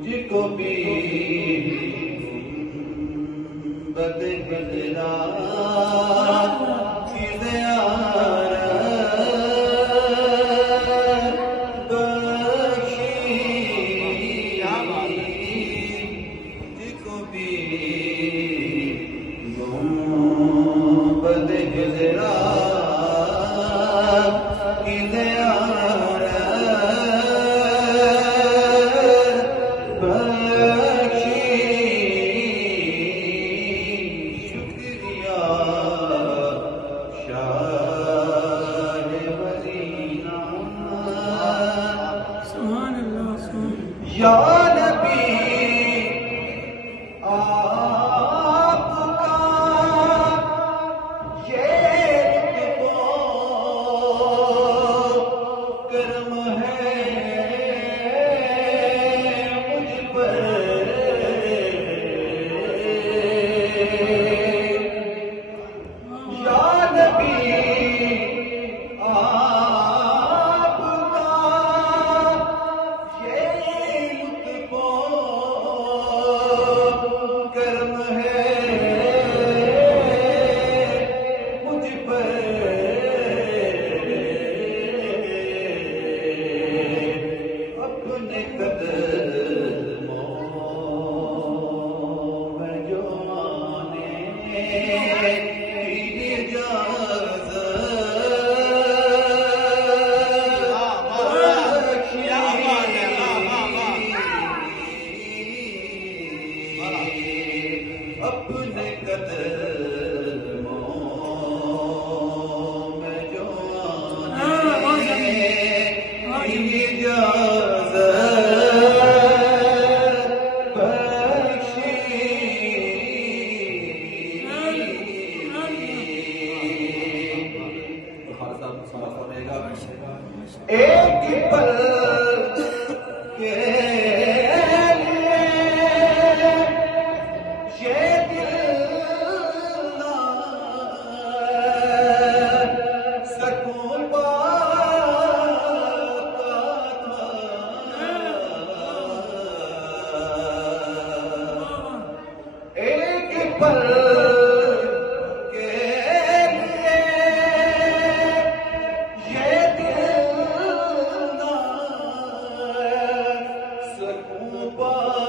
مجھ کو بھی بد گزرا کی زیارت بخشی، مجھ کو بھی بد گزرا کی زیارت بخشی، شکریہ شاہ مدینہ، سبحان اللہ سبحان یا نبی آپ کا یہ کرم ہے مجھ پر، یا نبی آپ کا یہ لطف کرم ہے مجھ پر، اپنے قدموں میں جو آنے کی اجازت اپنے قدموں میں جو آنے کی اجازت بخشی، ایک پل کے لیے یہ دل نہ سکون پاتا تھا، ایک پل کے لیے یہ دل نہ سکون پاتا